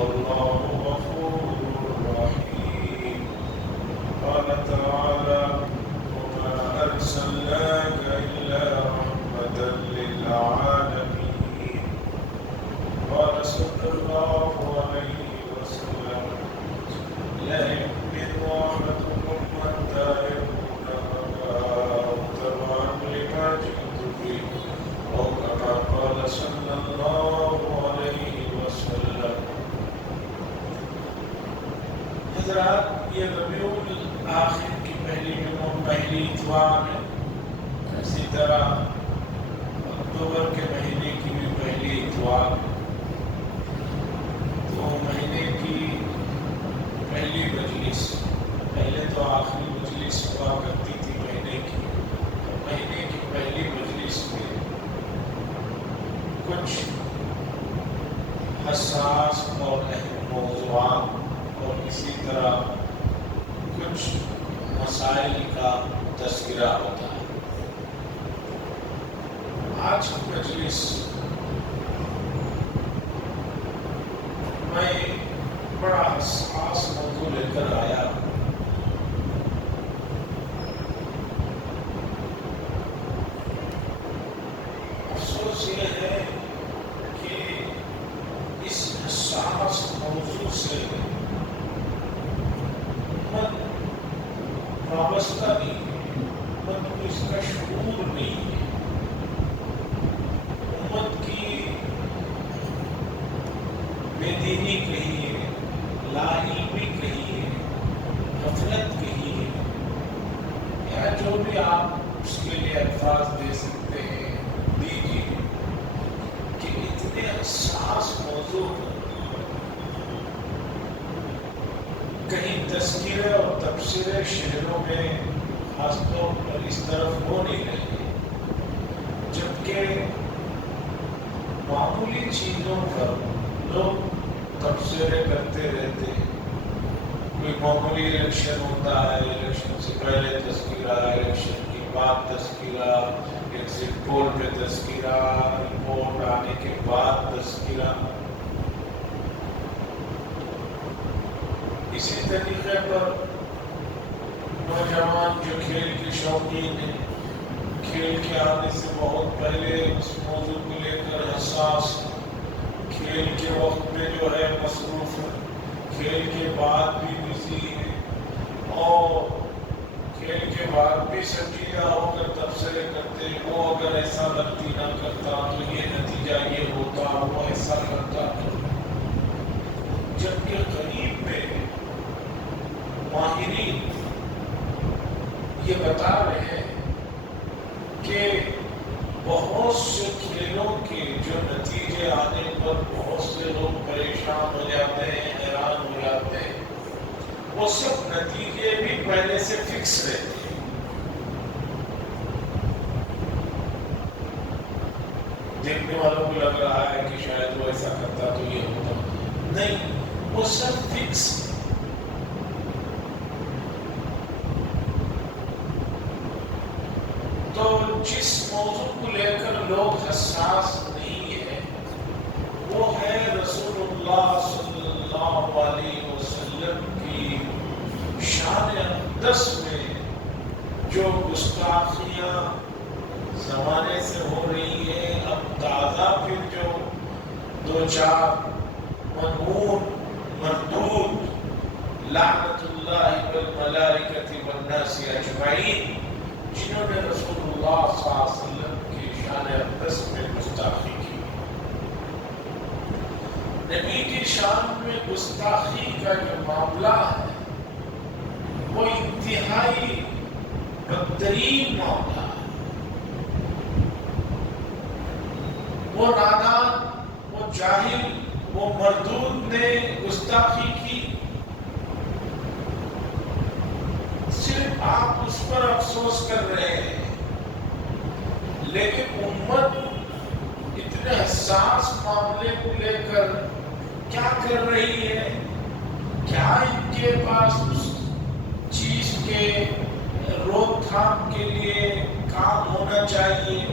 والله غفور رحيم. قال تعالى: وما أرسلناك إلا رحمة للعالمين. قال صلى الله عليه وسلم: لا يؤمن أحدكم حتى يكون هواه تبعا لما جئت به، أو كما قال صلى الله عليه وسلم. حضرات، یہ ربیع الآخر کی پہلی اتوار ہے. اسی طرح اکتوبر کے مہینے کی بھی پہلی اتوار ہے. تو مہینے کی پہلی مجلس، پہلے تو آخری مجلس ہوا کرتی تھی مہینے کی. مہینے کی پہلی مجلس میں کچھ حساس اور اہم موضوعات اور اسی طرح کچھ مسائل کا تذکرہ ہوتا ہے. آج کی مجلس میں بڑا حساس موضوع لے کر آیا. افسوس یہ ہے کہ اس حساس موضوع سے امت وابستہ نہیں ہے، امت کو اس کا شعور نہیں ہے. امت کی بے دینی کہیے، لا علمی کہیے، غفلت کہیے، یا جو بھی آپ اس کے لیے الفاظ دے سکتے ہیں دیجیے، کہ اتنے حساس موضوع کہیں تذکرے اور تبصرے شہروں میں خاص طور پر اس طرف ہو نہیں رہے، جبکہ معمولی چیزوں پر لوگ تبصرے کرتے رہتے ہیں. کوئی معمولی الیکشن ہوتا ہے، الیکشن سے پہلے تذکرہ، الیکشن کے بعد تذکرہ، ایگزٹ پول پہ تذکرہ، رپورٹ آنے کے بعد تذکرہ. اسی طریقے پر نوجوان جو کھیل کے شوقین ہیں، کھیل کے آنے سے بہت پہلے اس موضوع کو لے کر حساس، کھیل کے وقت میں جو ہے مصروف ہے، کھیل کے بعد بھی بزی ہے، اور کھیل کے بعد بھی سنجیدہ ہو کر تبصرے کرتے ہیں. وہ اگر ایسا غلطی نہ کرتا تو یہ نتیجہ یہ ہوتا، وہ ایسا کرتا. جبکہ قریب میں ماہرین یہ بتا رہے ہیں کہ بہت سے کھیلوں کے جو نتیجے آنے پر بہت سے لوگ پریشان ہو جاتے ہیں، حیران ہو جاتے ہیں، وہ سب نتیجے بھی پہلے سے فکس رہتے ہیں. دیکھنے والوں کو لگ رہا ہے کہ شاید وہ ایسا کرتا تو یہ ہوتا، نہیں، وہ سب فکس. تو جس موضوع کو لے کر لوگ حساس نہیں ہیں وہ ہے رسول اللہ صلی اللہ علیہ وسلم کی شان اقدس میں جو گستاخیاں زمانے سے ہو رہی ہیں، اب تازہ پھر جو دو چار منعون مردود لعنت اللہ والملائکۃ والناس اجمعین، جنہوں نے رسول اللہ صلی اللہ علیہ وسلم کی شان اقدس میں گستاخی کی. نبی کی شان میں گستاخی کا جو معاملہ ہے وہ انتہائی بدترین معاملہ ہے. وہ نادان، وہ جاہل، وہ مردود نے گستاخی کی. صرف آپ اس پر افسوس کر رہے ہیں، لیکن امت اتنے حساس معاملے کو لے کر کیا کر رہی ہے؟ کیا ان کے پاس اس چیز کے روک تھام کے لیے کام ہونا چاہیے؟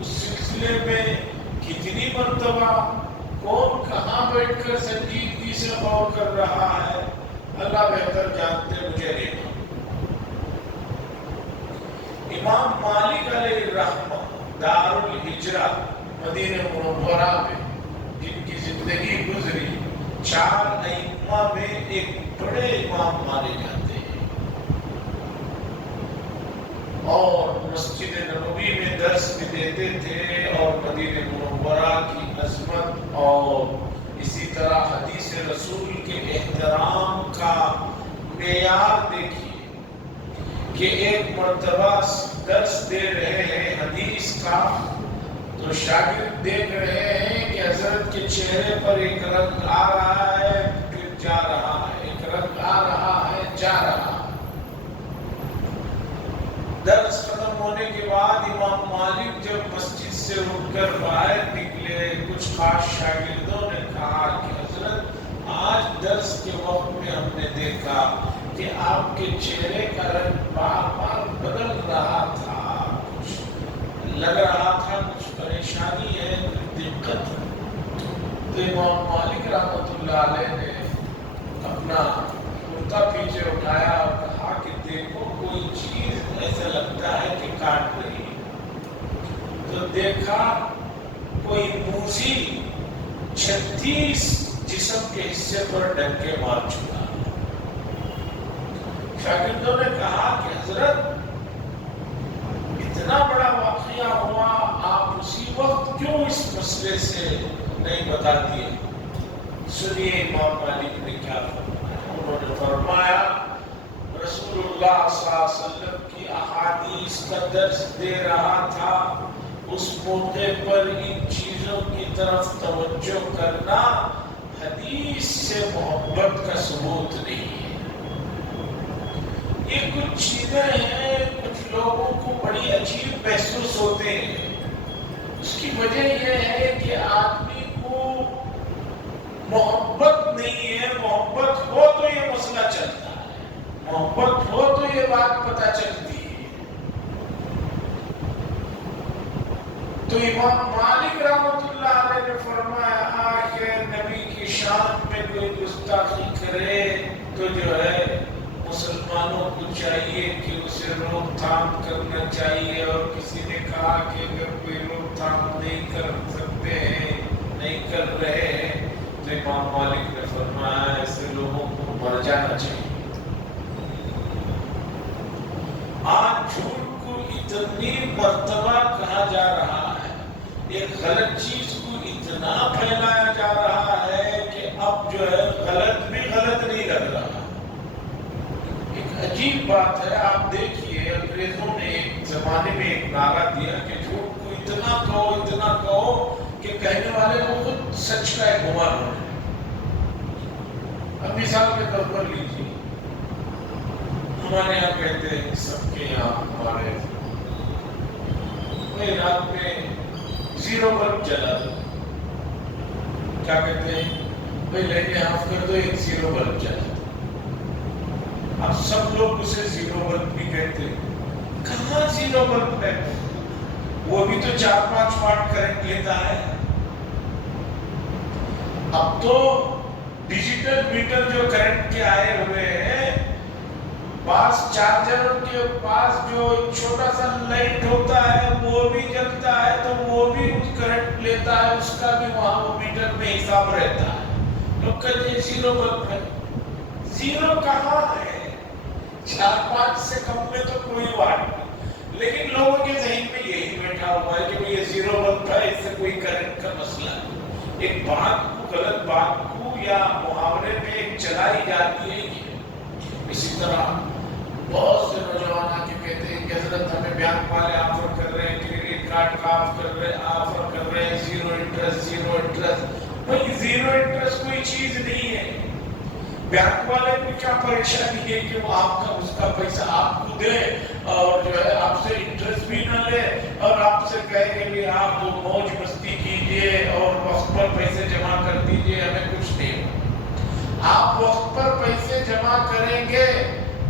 اس سلسلے میں کتنی مرتبہ کون کہاں بیٹھ کر سنجیدگی سے غور کر رہا ہے، اللہ بہتر جانتے، مجھے نہیں معلوم۔ امام مالک علیہ الرحمہ دار الہجرہ مدینہ منورہ میں جن کی زندگی گزری، 4 ائمہ میں ایک بڑے امام مانے جاتے ہیں، اور مسجد نبوی میں درس بھی دیتے تھے، اور مدینہ منورہ کی عظمت اور اسی طرح حدیث رسول کے احترام کا معیار دیکھیے کہ ایک مرتبہ درس دے رہے ہیں حدیث کا، تو شاگرد دیکھ رہے ہیں کہ حضرت کے چہرے پر ایک رنگ آ رہا ہے پھر جا رہا ہے، ایک رنگ آ رہا ہے جا رہا ہے۔ درس ختم ہونے کے بعد امام مالک جب مسجد سے اٹھ کر باہر نکلے، کچھ خاص شاگردوں نے کہا کہ حضرت آج درس کے وقت میں ہم نے دیکھا کہ آپ کے چہرے کا رنگ بار بار بدل رہا تھا، کچھ لگ رہا تھا کچھ پریشانی ہے، کچھ دقت ہے۔ تو امام مالک رحمۃ اللہ علیہ نے اپنا کرتا پیچھے اٹھایا اور کہا کہ دیکھو کوئی چیز ایسا لگتا ہے کہ کاٹ رہی ہے، تو دیکھا کوئی موسی 36 جسم کے حصے پر ڈنکے مار چکا۔ شاگردوں نے کہا کہ حضرت اتنا بڑا واقعہ ہوا، آپ اسی وقت کیوں اس مسئلے سے نہیں بتا دیے؟ سنیے امام مالک نے کیا فرمایا۔ انہوں نے فرمایا رسول اللہ صلی اللہ علیہ وسلم کی احادیث کا درس دے رہا تھا، اس موقع پر ان چیزوں کی طرف توجہ کرنا حدیث سے محبت کا ثبوت نہیں ہے۔ یہ کچھ چیزیں ہیں کچھ لوگوں کو بڑی عجیب محسوس ہوتے ہیں، اس کی وجہ یہ ہے کہ آدمی کو محبت نہیں ہے۔ محبت ہو تو یہ مسئلہ چلتا ہے، محبت ہو تو یہ بات پتہ چلتی ہے۔ تو امام مالک رحمۃ اللہ علیہ نے فرمایا کہ نبی کی شان میں کوئی گستاخی کرے تو جو ہے مسلمانوں کو چاہیے کہ اسے روک تھام کرنا چاہیے، اور کسی نے کہا کہ اگر کوئی روک تھام نہیں کر سکتے ہیں، نہیں کر رہے ہیں، تو امام مالک نے فرمایا ایسے لوگوں کو مر جانا چاہیے۔ آج جھوٹ کو اتنی مرتبہ کہا جا رہا ہے، ایک غلط چیز کو اتنا پھیلایا جا رہا ہے کہ اب جو ہے غلط بھی غلط نہیں لگ رہا۔ عجیب بات ہے، آپ دیکھیے انگریزوں نے ایک زمانے میں ایک نعرہ دیا کہ جھوٹ کو اتنا کہو کہ کہنے والے کو خود سچ کا ایک گمان ہو جائے۔ اب مثال کے طور پر لیجیے، ہمارے یہاں کہتے ہیں سب کے یہاں ہمارے رات میں 0 بلب جلا دو، کیا کہتے ہیں بھائی لائٹیں آف کر دو، ایک 0 بلب جلا دو۔ اب سب لوگ اسے 0 بلب بھی کہتے ہیں۔ کہاں 0 بلب ہے؟ وہ بھی تو 4-5 واٹ کرنٹ لیتا ہے۔ اب تو ڈیجیٹل میٹر جو کرنٹ کے آئے ہوئے ہیں، بعض چارجروں کے پاس جو چھوٹا سا لائٹ ہوتا ہے وہ بھی جلتا ہے، تو وہ بھی کرنٹ لیتا ہے، اس کا بھی وہاں وہ میٹر میں حساب رہتا ہے۔ لوگ کہتے ہیں 0 بلب ہے۔ 0 کہاں ہے؟ 4-5 سے کم میں تو کوئی واٹ نہیں، لیکن لوگوں کے ذہن میں یہی بیٹھا ہوا ہے کہ یہ 0 بلب ہے، اس سے کوئی کرنٹ کا مسئلہ ہے۔ ایک بات کو، غلط بات کو یا محاورے میں ایک چلائی جاتی ہے۔ اسی طرح بہت سے نوجوان آ کے کہتے ہیں کہ حضرت ہمیں بینک والے آفر کر رہے ہیں، کریڈٹ کارڈ کا آفر کر رہے ہیں 0 انٹرسٹ۔ بھائی 0 انٹرسٹ کوئی چیز نہیں ہے۔ بینک والے کو کیا پریشانی ہے کہ وہ آپ کا اس کا پیسہ آپ کو دے اور جو ہے آپ سے انٹرسٹ بھی نہ لے، اور آپ سے کہے کہ بھی آپ موج مستی کیجئے اور وقت پر پیسے جمع کر دیجئے، ہمیں کچھ نہیں ہو۔ آپ وقت پر پیسے جمع کریں گے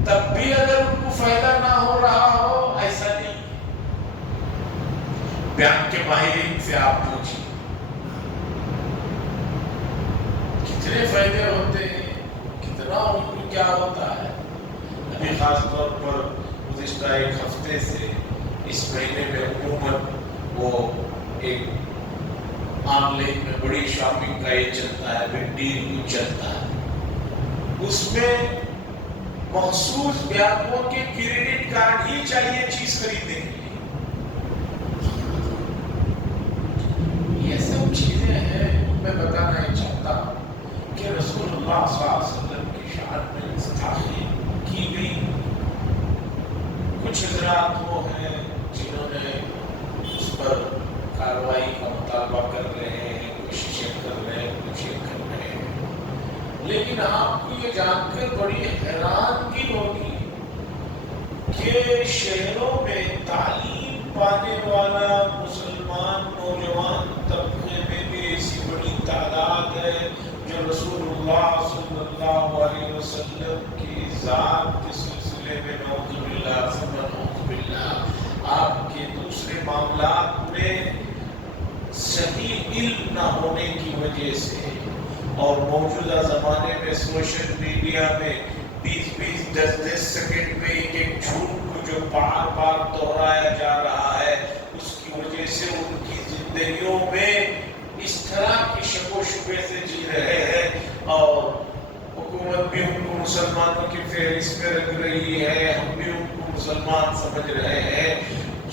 تب بھی اگر ان کو فائدہ نہ ہو رہا ہو، ایسا نہیں۔ بینک کے ماہرین سے آپ پوچھیں، کتنے فائدے ہوتے ہیں، کتنا ان کو کیا ہوتا ہے۔ ابھی خاص طور پر گزشتہ ایک ہفتے سے اس مہینے میں عموماً وہ ایک آن لائن میں بڑی شاپنگ کا یہ چلتا ہے، بگ ڈیل چلتا ہے، اس میں مخصوص بینکوں کے کریڈٹ کارڈ ہی چاہیے چیز خریدنے کے لیے۔ یہ سب چیزیں ہیں، میں بتانا ہی چاہتا ہوں کہ رسول اللہ صلی اللہ علیہ وسلم کی شان میں گستاخی کی گئی۔ کچھ حضرات وہ ہیں جنہوں نے اس پر کارروائی کا مطالبہ کر رہے ہیں، کوششیں کر رہے ہیں، کوششیں کر رہے ہیں، لیکن آپ کو یہ جان کر بڑی حیرانگی ہوگی کہ شہروں میں تعلیم پانے والا مسلمان نوجوان طبقے میں بھی ایسی بڑی تعداد ہے جو رسول اللہ صلی اللہ علیہ وسلم کی ذات کے سلسلے میں نعوذ باللہ ثم نعوذ باللہ آپ کے دوسرے معاملات میں صحیح علم نہ ہونے کی وجہ سے، اور موجودہ زمانے میں سوشل میڈیا میں 20-20 10-10 سیکنڈ میں ایک جھوٹ کو جو بار بار دہرایا جا رہا ہے، اس کی وجہ سے ان کی زندگیوں میں اس طرح کی شک و شبے سے جی رہے ہیں، اور حکومت بھی ان کو مسلمانوں کی فہرست میں رکھ رہی ہے، ہم بھی ان کو مسلمان سمجھ رہے ہیں۔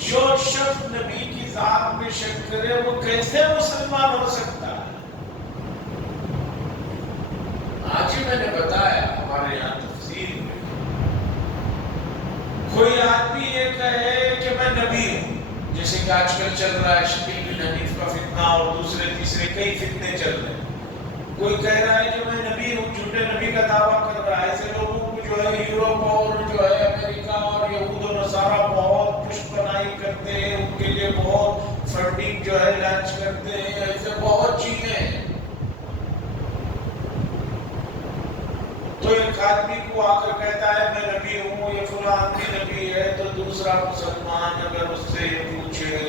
جو شخص نبی کی ذات میں شک کرے وہ کیسے مسلمان ہو سکتا ہے؟ آج ہی میں نے بتایا ہمارے یہاں تفسیر میں، کوئی آدمی یہ کہے کہ میں نبی ہوں، جیسے کہ آج کل چل رہا ہے شبیل بن حنیف کا فتنہ اور دوسرے تیسرے کئی فتنے چل رہے ہیں۔ کوئی کہہ رہا ہے کہ میں نبی ہوں، جھوٹے نبی کا دعویٰ کر رہا ہے۔ ایسے لوگوں کو جو ہے یورپ اور جو ہے امریکہ اور یہود و نصارہ بہت پشت پناہی کرتے ہیں، ان کے لیے بہت فنڈنگ جو ہے لانچ کرتے ہیں، ایسے بہت چیزیں ہیں۔ تو ایک آدمی کو آ کر کہتا ہے میں نبی ہوں، یہ فلاں آدمی نبی ہے، تو دوسرا مسلمان اگر اس سے یہ پوچھے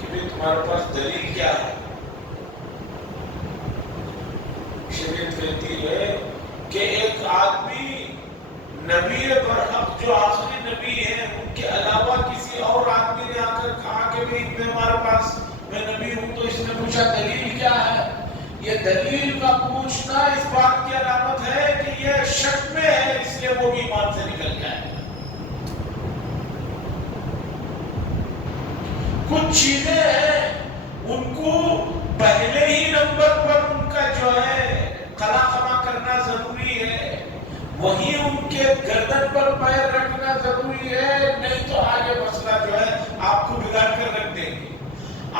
کہ بھی تمہارے پاس دلیل کیا ہے؟ شریعت کہتی ہے کہ ایک آدمی نبی برحق جو آخری نبی ہے ان کے علاوہ کسی اور آدمی نے آ کر کہا کہ بھی ہمارے پاس میں نبی ہوں، تو اس نے پوچھا دلیل کیا ہے؟ یہ دلیل کا پوچھنا اس بات کی علامت ہے کہ یہ شک میں ہے، اس لیے وہ بھی ایمان سے نکل جائے۔ کچھ چیزیں ہیں ان کو پہلے ہی نمبر پر ان کا جو ہے قلا خما کرنا ضروری ہے، وہی ان کے گردن پر پیر رکھنا ضروری ہے، نہیں تو آگے مسئلہ جو ہے آپ کو بگاڑ کر رکھ دیں گے۔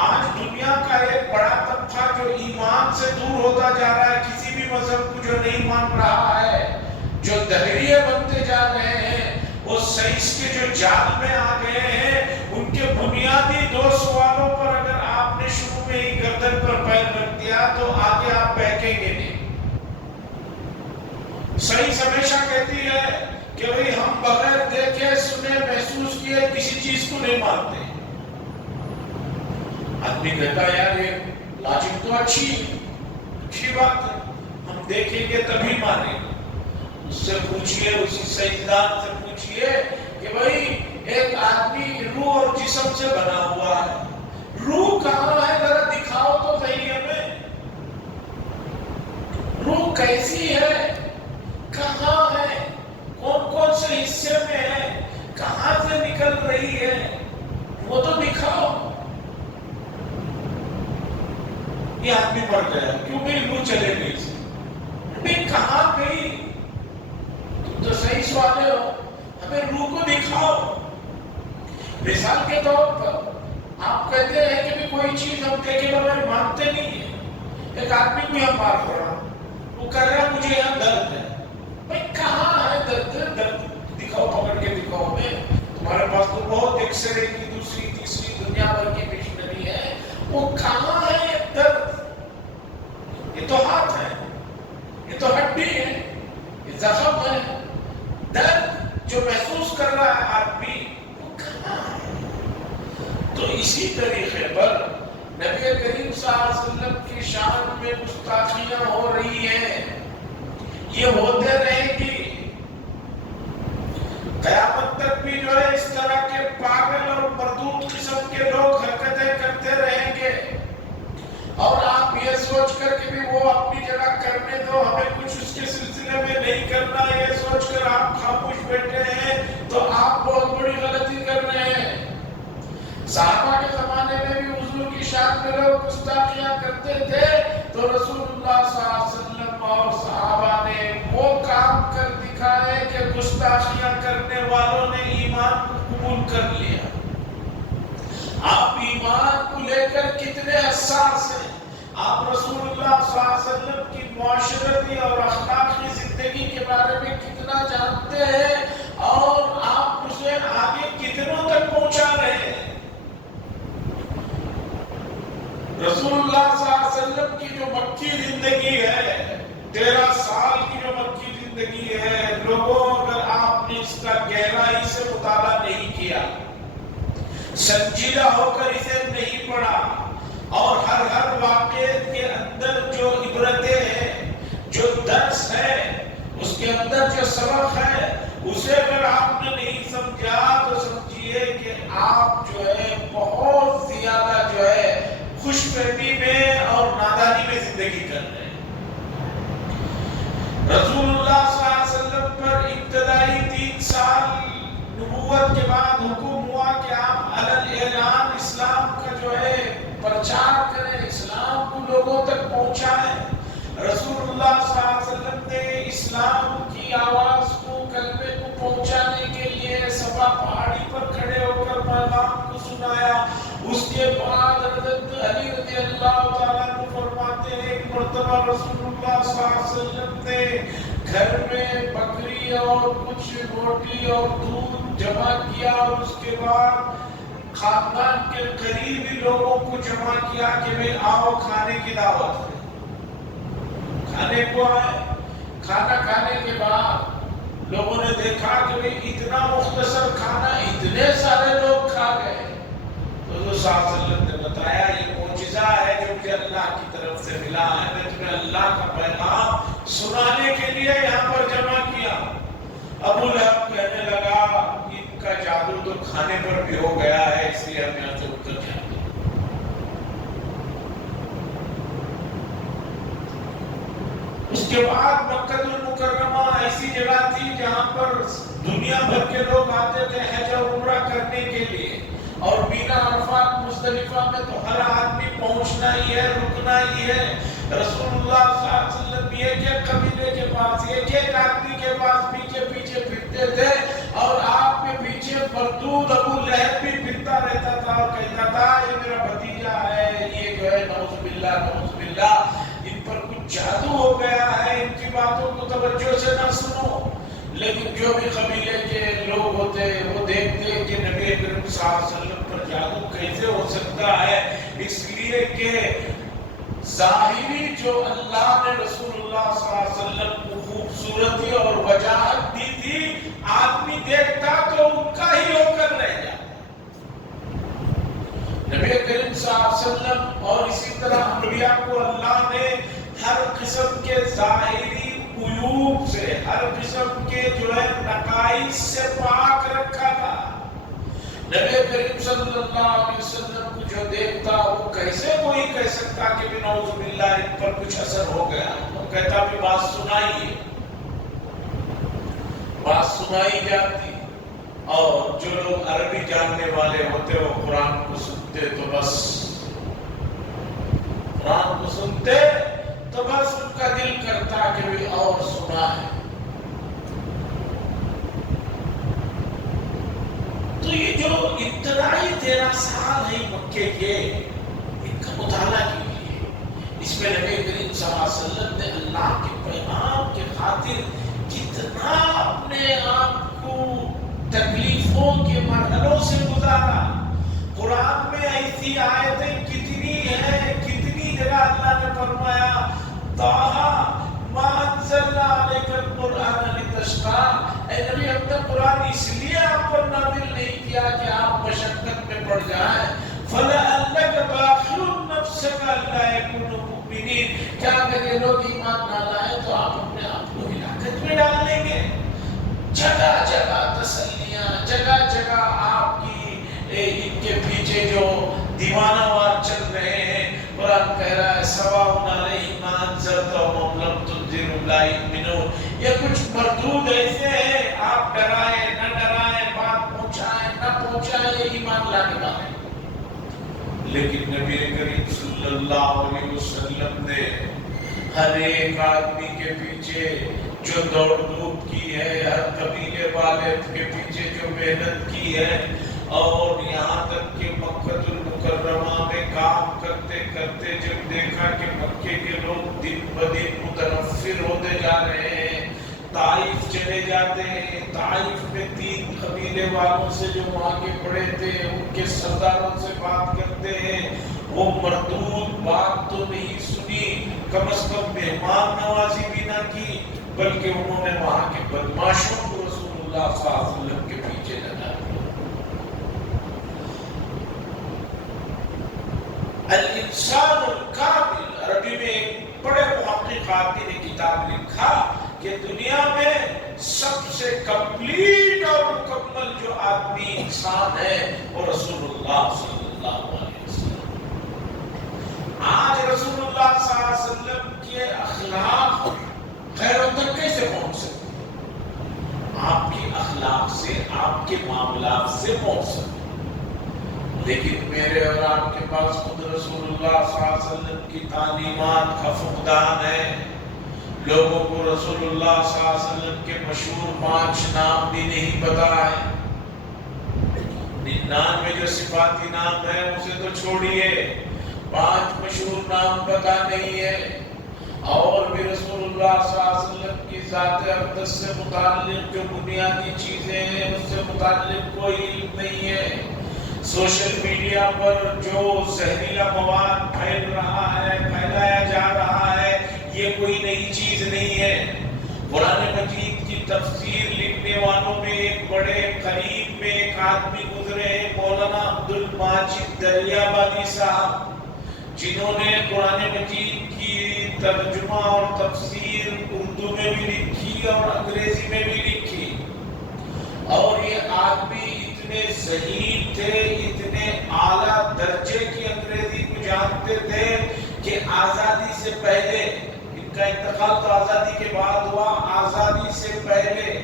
آج دنیا کا ایک بڑا طبقہ جو ایمان سے دور ہوتا جا رہا ہے، کسی بھی مذہب کو جو نہیں مان رہا ہے، جو دہریے بنتے جا رہے ہیں، وہ سائنس کے جو جال میں آ گئے ہیں، ان کے بنیادی دو سوالوں پر اگر آپ نے شروع میں ہی گردن پر پیر رکھ دیا تو آگے آپ بہکیں گے نہیں۔ سائنس ہمیشہ کہتی ہے کہ بھئی ہم بغیر دیکھے سنے محسوس کیے کسی چیز کو نہیں مانتے۔ آدمی کہتا ہے یار یہ لاجک تو اچھی بات ہے، ہم دیکھیں گے تبھی مانیں گے۔ اس سے پوچھئے، اسی سائنسدان سے پوچھئے کہ بھئی ایک آدمی روح اور جسم سے بنا ہوا ہے، روح کہاں ہے ذرا دکھاؤ تو صحیح ہمیں، روح کیسی ہے، کہاں ہے، کون کون سے حصے میں ہے، کہاں سے نکل رہی ہے، وہ تو دکھاؤ۔ یہ آدمی مر گیا، کیوں میری روح چلے گئی سے؟ میں کہاں گئی؟ تم تو صحیح سوالے ہو، ہمیں روح کو دکھاؤ۔ مثال کے طور پر آپ کہتے ہیں کہ کوئی چیز ہم دیکھے بغیر مانتے نہیں ہیں۔ ایک آدمی کو یہاں مار پڑا، وہ کہہ رہا ہے مجھے یہاں درد ہے۔ بھائی کہاں ہے درد؟ درد دکھاؤ، پکڑ کے دکھاؤ میں، تمہارے پاس تو بہت ایکس رے کی دوسری تیسری دنیا بھر کی مشینری ہے، وہ کہاں ہے یہ درد؟ یہ تو ہاتھ ہے، یہ تو ہڈی ہے، یہ زخم ہے، درد جو محسوس کر رہا ہے آدمی وہ کہاں ہے؟ تو اسی طریقے پر نبی کریم صلی اللہ علیہ وسلم کی شان میں گستاخیاں ہو رہی ہیں، یہ ہوتے رہیں گی، قیامت تک بھی جو ہے اس طرح کے پاگل اور مردود قسم کے لوگ حرکتیں کرتے رہیں گے، اور آپ یہ سوچ کر کہ بھی وہ اپنی جگہ کرنے دو، ہمیں کچھ اس کے سلسلے میں نہیں کرنا، یہ سوچ کر آپ خاموش بیٹھے ہیں تو آپ بہت بڑی غلطی کر رہے ہیں۔ صحابہ کے زمانے میں بھی حضور کی شان میں لوگ گستاخیاں کرتے تھے تو رسول اللہ صلی اللہ علیہ وسلم اور صحابہ نے وہ کام کر دکھائے کہ گستاخیاں کرنے والوں نے ایمان کو قبول کر لیا۔ آپ ایمان کو لے کر کتنے حساس ہیں، آپ رسول اللہ صلی اللہ علیہ وسلم کی معاشرتی اور اخلاقی زندگی کے بارے میں کتنا جانتے ہیں اور آپ اسے آگے کتنوں تک پہنچا رہے ہیں۔ رسول اللہ صلی اللہ علیہ وسلم کی جو مکی زندگی ہے، 13 سال کی جو مکی زندگی ہے، لوگوں اگر آپ نے اس کا گہرائی سے مطالعہ نہیں کیا، سنجیدہ ہو کر اسے نہیں پڑھا، اور ہر واقعے کے اندر جو عبرتیں ہیں، جو درس ہے، اس کے اندر جو سبق ہے، اسے اگر آپ نے نہیں سمجھا تو سمجھیے کہ آپ جو ہے بہت زیادہ جو ہے خوش فہمی میں اور نادانی میں زندگی کر رہے ہیں۔ رسول اللہ صلی اللہ علیہ وسلم پر ابتدائی 3 سال نبوت کے بعد حکم ہوا کہ آپ علی اعلان اسلام کا جو ہے پرچار کریں، اسلام کو لوگوں تک پہنچائیں۔ رسول اللہ صلی اللہ علیہ وسلم نے اسلام کی آواز کو، کلمے کو پہنچانے کے لیے صفا پہاڑی پر کھڑے ہو کر پیغام کو سنایا۔ اس کے بعد حضرت علی رضی اللہ تعالیٰ عنہ فرماتے ہیں ایک مرتبہ رسول اللہ صلی اللہ علیہ وسلم نے گھر میں بکری اور کچھ روٹی اور دودھ جمع کیا، اور اس کے بعد خاندان کے قریبی لوگوں کو جمع کیا کہ بھئی آؤ کھانے کی دعوت ہے۔ کھانے کو آئے، کھانا کھانے کے بعد لوگوں نے دیکھا کہ بھئی اتنا مختصر کھانا اتنے سارے لوگ کھا گئے۔ حضور صلی اللہ علیہ وسلم نے بتایا یہ معجزہ ہے جو کہ اللہ کی طرف سے ملا ہے، میں تمہیں اللہ کا پیغام سنانے کے لیے یہاں پر جمع کیا۔ ابو لہب کہنے لگا ان کا جادو تو کھانے پر بھی ہو گیا ہے، اس لیے ہم یہاں سے اٹھ کر جائیں گے۔ اس کے بعد مکہ المکرمہ ایسی جگہ تھی جہاں پر دنیا بھر کے لوگ آتے تھے حج اور عمرہ کرنے کے لیے، اور مینا عرفات مزدلفہ میں تو ہر آدمی پہنچنا ہی ہے، رکنا ہی ہے۔ رسول اللہ صلی اللہ علیہ وسلم ایک قبیلے کے پاس، ایک آدمی کے پاس پیچھے پیچھے پھرتے تھے، اور آپ کے پیچھے مردود ابو لہب بھی پھرتا رہتا تھا اور کہتا تھا یہ میرا بھتیجا ہے، یہ جو ہے نعوذ باللہ ان پر کچھ جادو ہو گیا ہے، ان کی باتوں کو توجہ سے نہ سنو۔ لیکن جو بھی قبیلے کے لوگ ہوتے وہ دیکھتے کہ نبی اکرم صلی اللہ علیہ وسلم پر جادو کیسے ہو سکتا ہے، اس لیے کہ ظاہری جو اللہ نے رسول اللہ صلی اللہ علیہ وسلم کو خوبصورتی اور وجاہت دی تھی، آدمی دیکھتا تو ان کا ہی ہو کر رہ جاتا۔ نبی کریم صلی اللہ علیہ وسلم اور اسی طرح انبیاء کو اللہ نے ہر قسم کے ظاہری عیوب سے، ہر قسم کے جو ہے نقائص سے پاک رکھا تھا۔ نبی کریم صلی اللہ علیہ وسلم کو جو دیکھتا وہ کیسے کوئی کہہ سکتا کہ نعوذ باللہ ان پر کچھ اثر ہو گیا؟ وہ کہتا بھی بات سنائیے، بات سنائی جاتی، اور جو لوگ عربی جاننے والے ہوتے وہ قرآن کو سنتے تو بس، قرآن کو سنتے تو بس ان کا دل کرتا کہ بھی اور سنا ہے۔ تو یہ جو ابتدائی 13 سال ہے مکے کے، ان کا مطالعہ کیجیے، اس میں نبی کریم صلی اللہ علیہ وسلم نے اللہ کے پیغام کے خاطر کتنا اپنے آپ کو تکلیفوں کے مرحلوں سے گزارا۔ قرآن میں ایسی آیتیں کتنی ہیں، کتنی جگہ اللہ نے فرمایا طٰہٰ مَا أَنزَلْنَا عَلَيْكَ الْقُرْآنَ لِتَشْقَىٰ، اے نبی ہم نے قرآن اس لیے آپ پر نازل نہیں کیا کہ آپ مشقت میں پڑ جائیں۔ فَلَعَلَّكَ بَاخِعٌ نَفْسَكَ أَلَّا يَكُونُوا مُؤْمِنِينَ، کیا اگر یہ لوگ ایمان نہ لائیں تو آپ اپنے آپ کو ہلا جگہ جگہ تسلیاں، جگہ جگہ آپ کی ان کے پیچھے جو دیوانہ وار چل رہے ہیں. قرآن کہہ رہا ہے سواء علیہم انذرتہم لم تنذرہم لا یؤمنون. یہ کچھ مردود ایسے ہیں، آپ ڈرائیں نہ ڈرائیں، بات پہنچائیں نہ پہنچائیں، ایمان لانے والے. لیکن نبی کریم صلی اللہ علیہ وسلم نے ہر ایک آدمی کے پیچھے جو دوڑ دھوپ کی ہے، ہر قبیلے والے کے پیچھے جو محنت کی ہے، اور یہاں تک کہ مکہ المکرمہ میں کام کرتے کرتے جب دیکھا کہ مکے کے لوگ دن بدن متنفر ہوتے جا رہے ہیں، طائف چلے جاتے ہیں. طائف میں 3 قبیلے والوں سے جو وہاں کے بڑے تھے ان کے سرداروں سے بات کرتے ہیں، وہ مردود بات تو نہیں سنی، کم از کم مہمان نوازی بھی نہ کی، بلکہ انہوں نے وہاں کے بدماشوں کو رسول اللہ صلی اللہ علیہ وسلم کے پیچھے لگا دیا. الانسان الکامل، عربی میں ایک بڑے محقق آدمی نے کتاب لکھا کہ دنیا میں سب سے کمپلیٹ اور مکمل جو آدمی انسان ہے وہ رسول اللہ صلی اللہ علیہ وسلم. آج رسول اللہ صلی اللہ علیہ وسلم کے اخلاق غیروں تک کیسے پہنچ سکتے؟ آپ کے اخلاق سے، آپ کے معاملات سے پہنچ سکتے. لیکن میرے اور آپ کے پاس خود رسول اللہ صلی اللہ علیہ وسلم کی تعلیمات کا فقدان ہے. لوگوں کو رسول اللہ صلی اللہ علیہ وسلم کے مشہور 5 نام بھی نہیں پتا ہے. 99 جو صفاتی نام ہے اسے تو چھوڑیے، 5 مشہور نام پتا نہیں ہے. اور بھی رسول اللہ صلی اللہ علیہ وسلم کی ذات اقدس سے متعلق جو بنیادی چیزیں ہیں اس سے متعلق کوئی علم نہیں ہے. سوشل میڈیا پر جو زہریلا مواد پھیل رہا ہے، پھیلایا جا رہا ہے، یہ کوئی نئی چیز نہیں ہے. قرآن مجید کی تفسیر لکھنے والوں میں ایک بڑے قریب میں ایک آدمی گزرے ہیں، مولانا عبدالماجد دریابادی صاحب، جنہوں نے قرآن مجید کی ترجمہ اور تفسیر اردو میں بھی لکھی اور انگریزی میں بھی لکھی. اور یہ آدمی اتنے ذہین تھے، اتنے اعلیٰ درجے کی انگریزی کو جانتے تھے کہ آزادی سے پہلے، ان کا انتقال تو آزادی کے بعد ہوا، آزادی سے پہلے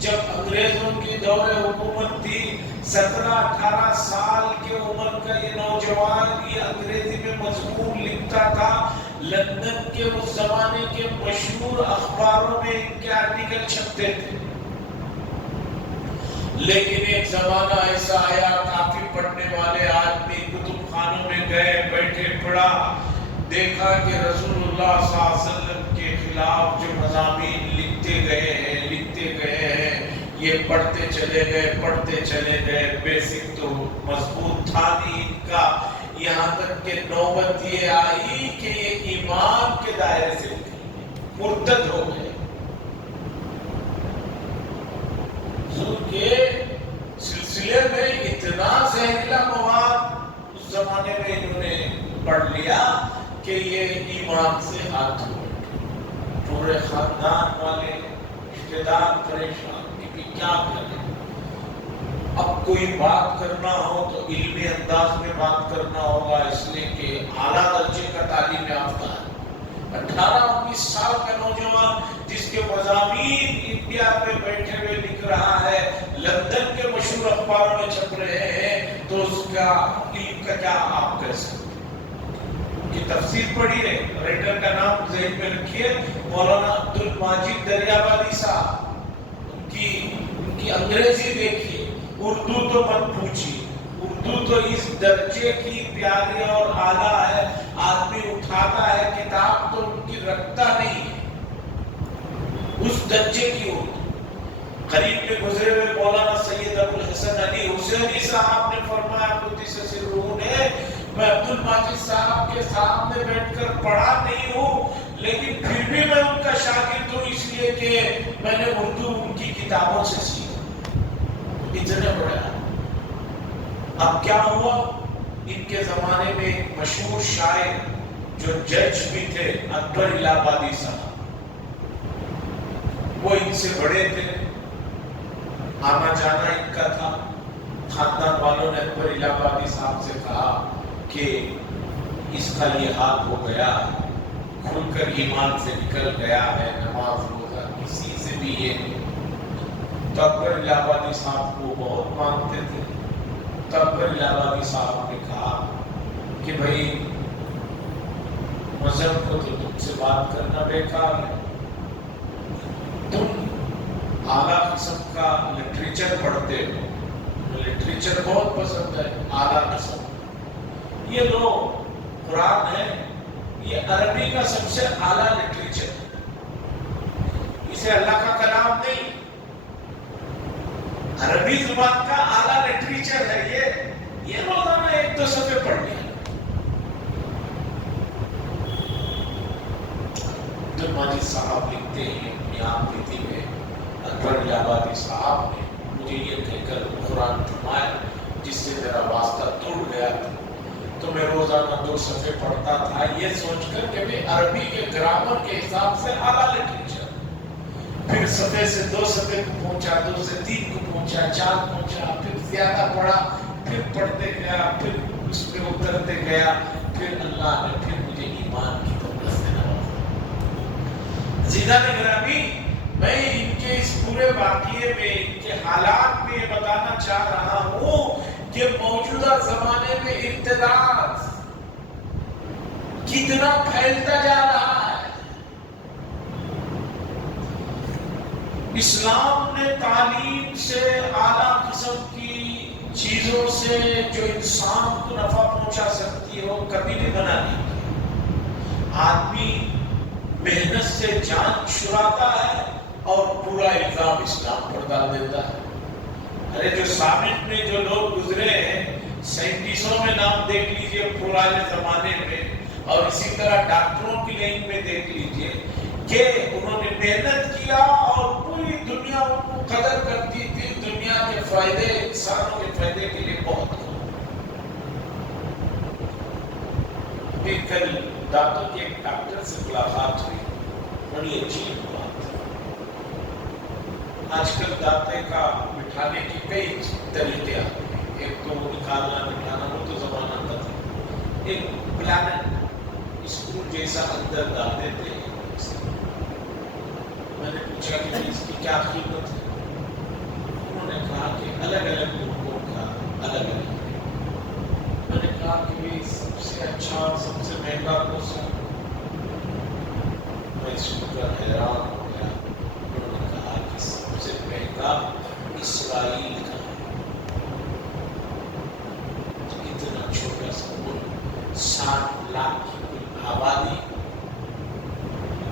جب انگریزوں کی دور حکومت تھی، 17-18 سال کے عمر کا یہ نوجوان یہ انگریزی میں مضمون لکھتا تھا. لندن کے اس زمانے کے مشہور اخباروں میں ان کے آرٹیکل چھپتے تھے. لیکن ایک زمانہ ایسا آیا، کافی پڑھنے والے آدمی کتب خانوں میں گئے، بیٹھے پڑھا، دیکھا کہ رسول اللہ صلی اللہ علیہ وسلم کے خلاف جو مضامین لکھتے گئے ہیں یہ پڑھتے چلے گئے. بیسک تو مضبوط تھا نہیں ان کا، یہاں تک کہ نوبت یہ آئی کہ یہ ایمان کے دائرے سے مرتد ہو گئے. حضور کے سلسلے میں اتنا زہریلا مواد اس زمانے میں انہوں نے پڑھ لیا کہ یہ ایمان سے ہاتھ دھو بیٹھے. پورے خاندان والے رشتے دار پریشان کہ کیا کریں. اب کوئی بات کرنا ہو تو علمی انداز میں بات کرنا ہوگا، اس لیے کہ اعلیٰ درجے کا تعلیم یافتہ ہے. 18-19 سال کا نوجوان جس کے مضامین انڈیا میں بیٹھے ہوئے لکھ رہا ہے، لندن کے مشہور اخباروں میں چھپ رہے ہیں، تو اس کا علم کا کیا آپ کہہ سکتے ہیں؟ کی تفسیر پڑھی ہے، رائٹر کا نام ذہن میں رکھیے، مولانا عبدالماجد دریابادی صاحب. ان کی انگریزی دیکھیے، اردو تو مت پوچھیے. اردو تو اس درجے کی پیاری اور اعلیٰ ہے، آدمی اٹھاتا ہے کتاب تو ان کی رکھتا نہیں ہے، اس درجے کی اردو. قریب میں گزرے ہوئے مولانا سید ابو الحسن علی حسینی صاحب نے فرمایا قدس سرہ نے، میں عبدالماجد صاحب کے سامنے بیٹھ کر پڑھا نہیں ہوں، لیکن پھر بھی میں ان کا شاگرد ہوں، اس لیے کہ میں نے اردو ان کی کتابوں سے سیکھی. اتنے بڑے. اب کیا ہوا؟ ان کے زمانے میں ایک مشہور شاعر جو جج بھی تھے، اکبر الہ آبادی صاحب، وہ ان سے بڑے تھے. آنا جانا ان کا تھا. خاندان والوں نے اکبر الہ آبادی صاحب سے کہا کہ اس کا یہ حال ہو گیا، کھل کر ایمان سے نکل گیا ہے، نماز روزہ کسی سے بھی یہ نہیں. تو اکبر الہ آبادی صاحب کو بہت مانتے تھے. تو اکبر الہ آبادی صاحب نے کہا کہ بھائی مذہب کو تو تم سے بات کرنا بیکار ہے، تم اعلیٰ قسم کا لٹریچر پڑھتے ہو، لٹریچر بہت پسند ہے، اعلیٰ قسم. یہ لو قرآن ہے، یہ عربی کا سب سے اعلیٰ لٹریچر ہے، اسے اللہ کا کلام نہیں، عربی زبان کا اعلیٰ لٹریچر ہے. یہ روزانہ 1-2 صفحے پڑھ لیا. عبد المجید صاحب لکھتے ہیں اپنی آپ بیتی میں، اکبر الہ آبادی صاحب نے مجھے یہ کہہ کر قرآن تھمایا جس سے میرا واسطہ ٹوٹ گیا تھا. تو میں روزانہ 2 صفحے پڑھتا تھا یہ سوچ کر کہ میں عربی کے گرامر کے حساب سے اعلیٰ لٹریچر. پھر صفحے سے 2 صفحے کو پہنچا، 2 سے 3 کو پہنچا، 4 پہنچا، پھر زیادہ پڑھا، پھر پڑھتے گیا، پھر اس پہ اترتے گیا. پھر اللہ نے پھر مجھے ایمان کی دولت سے نوازا. عزیزان گرامی، میں ان کے اس پورے واقعے میں، ان کے حالات میں یہ بتانا چاہ رہا ہوں کہ موجودہ زمانے میں ارتداد کتنا پھیلتا جا رہا ہے. اسلام نے تعلیم سے، اعلیٰ قسم کی چیزوں سے جو انسان کو نفع پہنچا سکتی ہو کبھی بھی منع نہیں کیا. آدمی محنت سے جان چھڑاتا ہے اور پورا الزام اسلام پر ڈال دیتا ہے. ارے جو سابق میں جو لوگ گزرے ہیں، 3700 میں نام دیکھ لیجئے پرانے زمانے میں، اور اسی طرح ڈاکٹروں کی لائن میں دیکھ لیجئے کہ انہوں نے محنت کیا اور پوری دنیا ان کو قدر کرتی تھی. دنیا کے فائدے، انسانوں کے فائدے کے لیے بہت کچھ. ابھی کل دانتوں کے ایک ڈاکٹر سے ملاقات ہوئی، بڑی عجیب بات. آج کل دانتے کا بٹھانے کی کئی طریقے آتے ہیں. ایک تو نکالنا بٹھانا، وہ تو زمانہ کا تھا. ایک پلانٹ اسکرو جیسا اندر ڈال دیتے ہیں. میں نے پوچھا کہ اس کی کیا قیمت ہے؟ انہوں نے کہا کہ الگ الگ لوگوں کا الگ الگ. میں نے کہا کہ سب سے اچھا، سب سے مہنگا کون سا؟ میں سن کر حیران ہو گیا. انہوں نے کہا کہ سب سے مہنگا اسرائیل کا ہے. اتنا چھوٹا سا ملک، 60 لاکھ کی کل آبادی.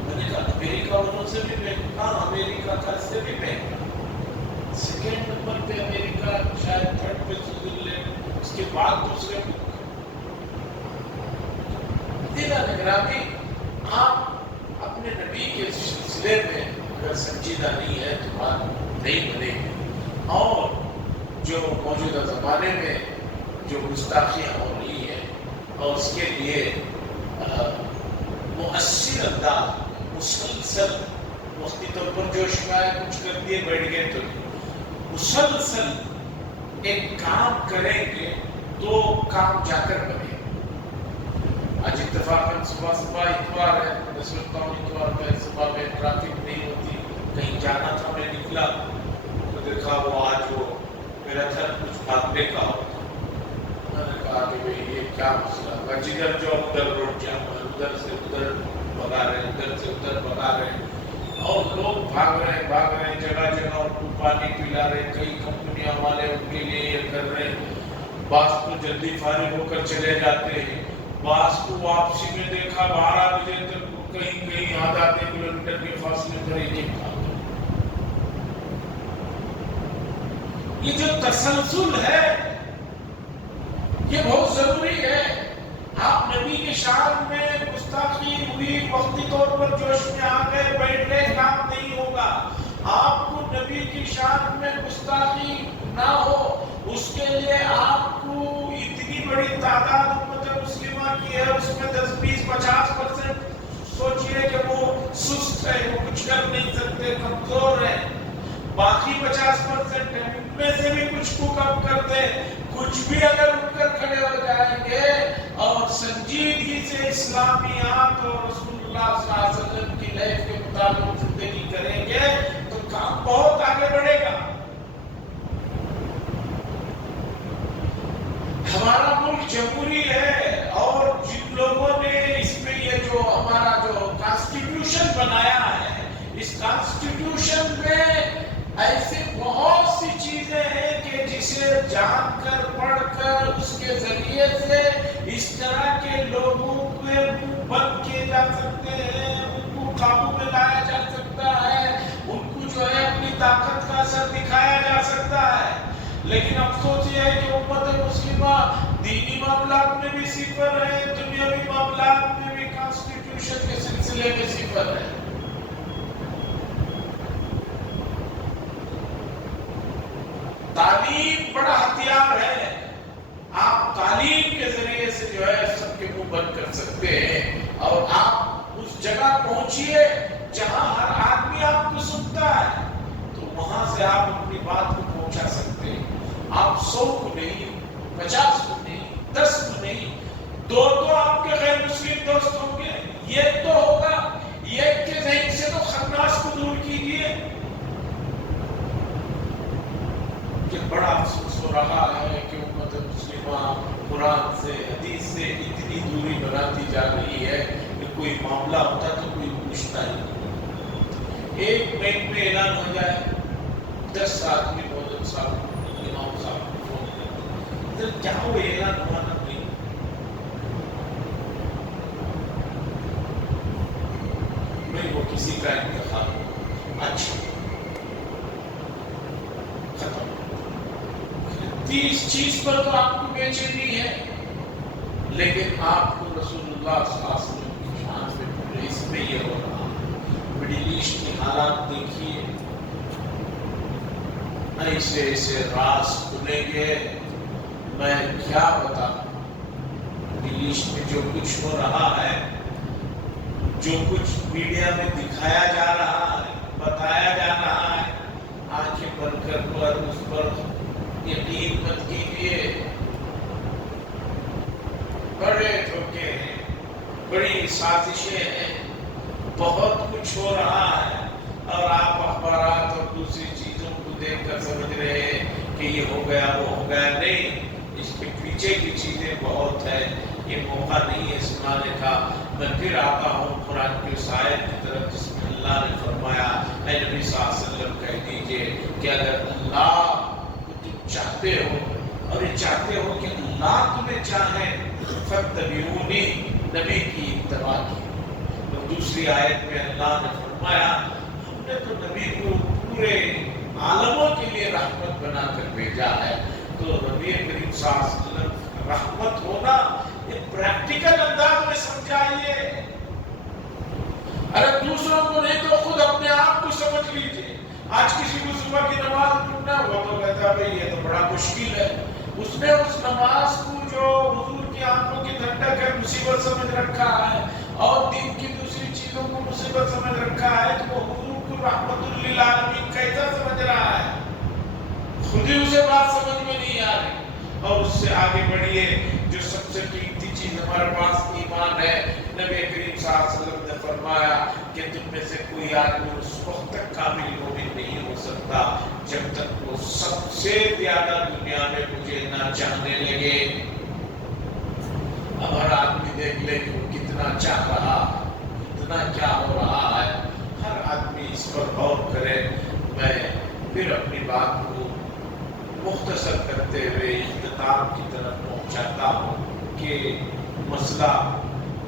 میں نے کہا امریکہ انہوں سے بھی مہنگا، امریکہ کا سے بھی مہنگا. سیکنڈ نمبر پہ امریکہ، شاید 3rd پہ سوئٹزرلینڈ، اس کے بعد دوسرے. نگرامی، آپ اپنے نبی کے سلسلے میں اگر سنجیدہ نہیں ہے تو بات نہیں بنے گی. اور جو موجودہ زمانے میں جو گستاخیاں ہو رہی ہیں اور اس کے لیے مؤثر انداز مسلسل، وقتی طور پر جو شکایت کچھ کر دیے بیٹھ گئے تو مسلسل ایک کام کریں گے تو کام جا کر بنے. آج اتفاقاً صبح اتوار ہے، میں سوچتا ہوں اتوار میں صبح میں ٹریفک نہیں ہوتی، کہیں جانا تھا. میں نکلا تو دیکھا وہ آج وہ میرا تھا کچھ بھاگنے کا ہوتا. میں نے کہا کہ بھئی یہ کیا مسئلہ ہے؟ جدھر جو ادھر روڈ جام ہے، ادھر سے ادھر بھگا رہے ہیں، ادھر سے ادھر بھگا رہے ہیں، اور لوگ بھاگ رہے ہیں جگہ جگہ، ان کو پانی پلا رہے ہیں. کئی کمپنیاں والے ان کے لیے یہ کر رہے ہیں. بعض کو جلدی فارغ ہو کر چلے جاتے ہیں، بعض کو واپسی میں دیکھا 12 بجے تک کہیں کہیں آدھا کلومیٹر کے فاصلے پر ایک ایک تھا. یہ جو تسلسل ہے یہ بہت ضروری ہے. آپ نبی کی شان میں گستاخی ہوئی، وقتی طور پر جوش میں آ گئے، بیٹھ گئے، کام نہیں ہوگا. آپ کو نبی کی شان میں گستاخی نہ ہو، اس کے لیے آپ کو اتنی بڑی تعداد امت مسلمہ کی ہے، اس میں 10-20-50% سوچئے کہ وہ سست ہے، وہ کچھ کر نہیں سکتے، کمزور ہے. باقی 50% ہے، ان میں سے بھی کچھ کو کم کر دیں، کچھ بھی اگر اٹھ کر کھڑے ہو جائیں گے اور سنجیدگی سے اسلامیات اور رسول اللہ صلی اللہ علیہ وسلم کی لائف کے مطابق زندگی کریں گے تو کام بہت آگے بڑھے گا۔ ہمارا ملک جمہوری ہے، اور جن لوگوں نے اس میں یہ جو ہمارا جو کانسٹیٹیوشن بنایا ہے، اس کانسٹیٹیوشن میں ایسے بہت سی چیزیں ہیں کہ جسے جان کر پڑھ کر اس کے ذریعے سے اس طرح کے لوگوں کے منہ بند کیے جا سکتے ہیں، ان کو قابو میں لایا جا سکتا ہے، ان کو جو ہے اپنی طاقت کا اثر دکھایا جا سکتا ہے۔ لیکن افسوس یہ ہے کہ امت مسلمہ دینی معاملات میں بھی صفر ہے، دنیاوی معاملات میں بھی کانسٹیٹیوشن کے سلسلے میں صفر ہے۔ تعلیم بڑا ہتھیار ہے، آپ تعلیم کے ذریعے سے جو ہے سب کے منہ بند کر سکتے ہیں، اور آپ اس جگہ پہنچیے جہاں ہر آدمی آپ کو سنتا ہے، تو وہاں سے آپ اپنی بات کو پہنچا سکتے ہیں۔ آپ 100 کو نہیں، 50 کو نہیں، 10 کو نہیں، 2 تو آپ کے غیر مسلم دوست ہوں گے، یہ تو ہوگا، یہ کے ذہن سے تو خناس کو دور کیجیے۔ کہ بڑا افسوس ہو رہا ہے کہ امت مسلمہ قرآن سے، حدیث سے اتنی دوری بناتی جا رہی ہے کہ کوئی معاملہ ہوتا تو کوئی پوچھتا ہی نہیں۔ ایک مہینے میں اعلان ہو جائے، 10 آدمی مولوی صاحب، امام صاحب کو فون کرتے، کیا وہ اعلان ہوا نہ نہیں؟ نہیں، وہ کسی کا انتخاب ہو، اچھا ختم۔ اس چیز پر تو آپ کو بے چینی ہے، لیکن آپ کو رسول اللہ صلی اللہ علیہ وسلم کی شان سے پورے اس میں یہ ہو رہا۔ مڈل ایسٹ کی حالات دیکھیے، ایسے ایسے راز کھلیں گے، میں کیا بتاؤں۔ مڈل ایسٹ میں جو کچھ ہو رہا ہے، جو کچھ میڈیا میں دکھایا جا رہا ہے، بتایا جا رہا ہے، آنکھیں بند کر پر اس پر یقین مت کیجیے۔ بڑے دھوکے ہیں، بڑی سازشیں ہیں، بہت کچھ ہو رہا ہے، اور آپ اخبارات اور دوسری چیزوں کو دیکھ کر سمجھ رہے ہیں کہ یہ ہو گیا وہ ہو گیا۔ نہیں، اس کے پیچھے کی چیزیں بہت ہیں، یہ موقع نہیں ہے سنانے کا۔ میں پھر آتا ہوں قرآن کی اس آیت کی طرف جس میں اللہ نے فرمایا، اے نبی صلی اللہ علیہ وسلم کہہ دیجئے کہ اگر اللہ کو تم چاہتے ہو، اور یہ چاہتے ہو کہ اللہ تمہیں چاہے، فاتبعونی، نبی کی اتباع کی۔ اور دوسری آیت میں اللہ نے فرمایا، ہم نے تو نبی کو پورے عالموں کے لیے رحمت بنا کر بھیجا ہے۔ تو نبی کریم صلی اللہ علیہ وسلم رحمت ہونا یہ پریکٹیکل انداز میں سمجھائیے۔ اگر دوسروں کو نہیں تو خود اپنے آپ کو سمجھ لیجیے۔ آج کسی کو صبح کی نماز پڑھنا وہ تو کہتا ہے بھئی یہ تو بڑا مشکل ہے، اس نے اس نماز کو جو حضور کی آنکھوں کی ٹھنڈک ہے مصیبت سمجھ رکھا ہے، اور دین کی دوسری چیزوں کو مصیبت سمجھ رکھا ہے، تو وہ حضور کو رحمت للعالمین کیسا سمجھ رہا ہے؟ خود ہی اسے بات سمجھ میں نہیں آ رہی۔ اور اس سے آگے بڑھیے، جو سب سے قیمتی چیز ہمارے پاس ایمان ہے۔ نبی کریم صلی اللہ علیہ وسلم نے فرمایا کہ تم میں سے کوئی آدمی اس وقت تک کامل مومن نہیں ہو سکتا جب تک وہ سب سے زیادہ دنیا میں مجھے نہ چاہنے لگے۔ اب ہر آدمی دیکھ لے کہ وہ کتنا چاہ رہا، کتنا کیا ہو رہا ہے، ہر آدمی اس پر غور کرے۔ میں پھر اپنی بات کو مختصر کرتے ہوئے اختتام کی طرف پہنچاتا ہوں کہ مسئلہ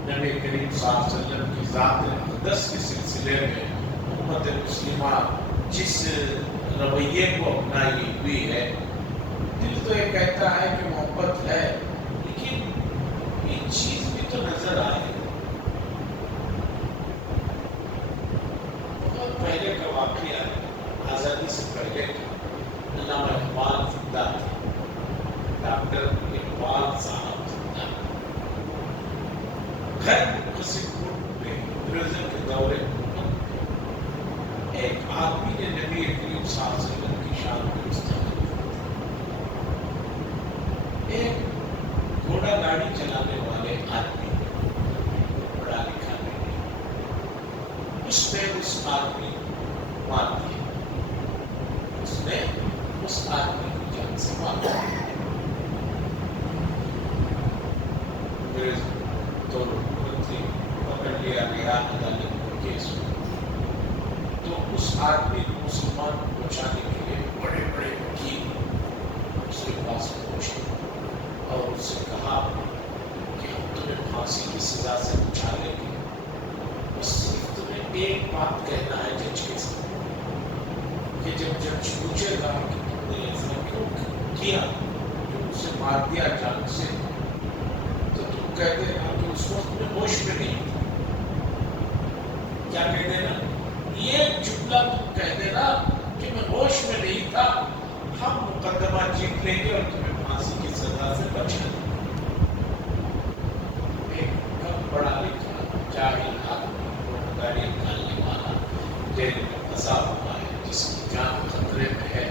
نبی کریم صلی اللہ علیہ وسلم کی ذات اقدس کے سلسلے میں امت مسلمہ جس رویے کو اپنائی ہوئی ہے، دل تو یہ کہتا ہے کہ محبت ہے، لیکن ایک چیز بھی تو نظر آئے۔ بہت پہلے کا واقعہ ہے، آزادی سے پہلے کا۔ علامہ اقبال زندہ تھے، ڈاکٹر اقبال صاحب زندہ تھے۔ گھر قسم ملک میں انگریزوں کے دورے ایک آدمی نے نبی کریم صلی اللہ علیہ آدمی مار دیا، اس نے اس آدمی کو جان سے مار دیا۔ انگریز تو پکڑ لیا گیا عدالت میں کیس ہوا، تو اس آدمی کو مسلمان کو بچانے کے لیے بڑے بڑے وکیل اس کے پاس پہنچے اور اس سے کہا کہ ہم تمہیں پھانسی کی سزا سے بچا لیں گے، بس صرف تمہیں ایک بات کہنا ہے جج کے سامنے کہ جب جج پوچھے گا کہ تم نے ایسا کیوں کیا جو اسے مار دیا جان سے، تو تم کہہ دینا کہ اس وقت میں ہوش میں نہیں تھا۔ کیا کہہ دینا؟ یہ جملہ تم کہہ دینا کہ میں ہوش میں نہیں تھا، ہم مقدمہ جیت لیں گے اور تمہیں پھانسی کی سزا سے بچا لیں گے۔ ایک کم پڑھا لکھا جاہل آدمی گاڑی نکالنے والا جیل میں پھنسا ہوا ہے، جس کی جان خطرے میں ہے،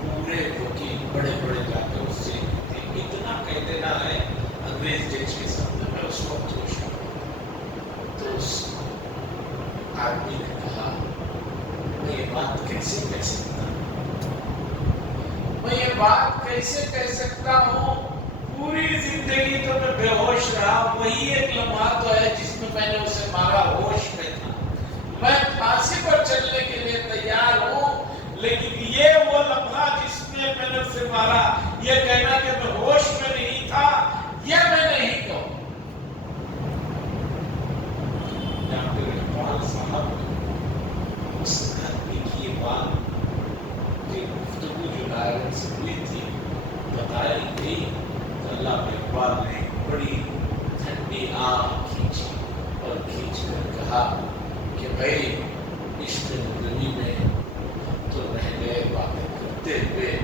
پورے وکیل بڑے بڑے جاتے اس سے اتنا کہہ دینا ہے انگریز جج کے سامنے، میں اس وقت ہوش میں تو اس آدمی نے کہا میں یہ بات کیسے کہہ سکتا ہوں، میں یہ بات کیسے کہہ سکتا ہوں، پوری زندگی تو میں بے ہوش رہا، وہی ایک لمحہ تو ہے جس میں میں نے اسے مارا، ہوش میں تھا، میں پھانسی پر چلنے کے لیے تیار ہوں، لیکن یہ وہ لمحہ جس میں میں نے اسے مارا، یہ کہنا کہ میں ہوش میں نہیں تھا، یہ میں نہیں کہوں۔ ڈاکٹر اقبال صاحب اس آدمی کی یہ بات کہ گفتگو جو لائن سے ہوئی تھی بتائی گئی، تو اللہ اقبال نے بڑی ٹھنڈی آنکھ کھینچی اور کھینچ کر کہا کہ بھائی عشق نبوی میں ہم تو رہ گئے باتیں کرتے ہوئے،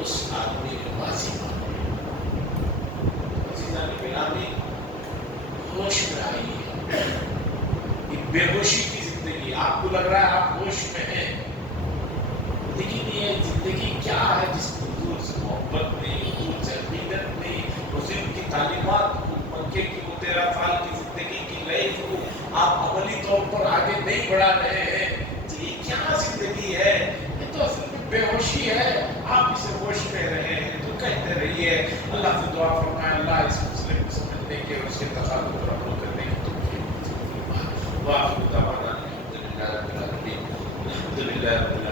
اس آدمی نے بازی ماری۔ عزیزان گرامی، ہوش میں آئی ہے، ایک بے ہوشی کی زندگی، آپ کو لگ رہا ہے آپ ہوش میں ہیں، لیکن یہ زندگی کیا ہے جس میں حضور سے محبت نہیں، حضور سے عقیدت نہیں، حضور کی تعلیمات کو، مکے کی وہ 13 سال کی زندگی کی لائف کو آپ عملی طور پر آگے نہیں بڑھا رہے ہیں، تو یہ کیا زندگی ہے؟ یہ تو اصل میں بے ہوشی ہے، آپ اسے ہوش میں رہے ہیں تو کہتے رہیے۔ اللہ سے دعا فرمائے اللہ اس مسئلے کو سمجھنے کے اور اس کے تقاضوں پر عمل کرنے کی توفیق عطا فرمائے۔ وآخر دعوانا الحمدللہ رب العالمین، الحمدللہ رب العالمین۔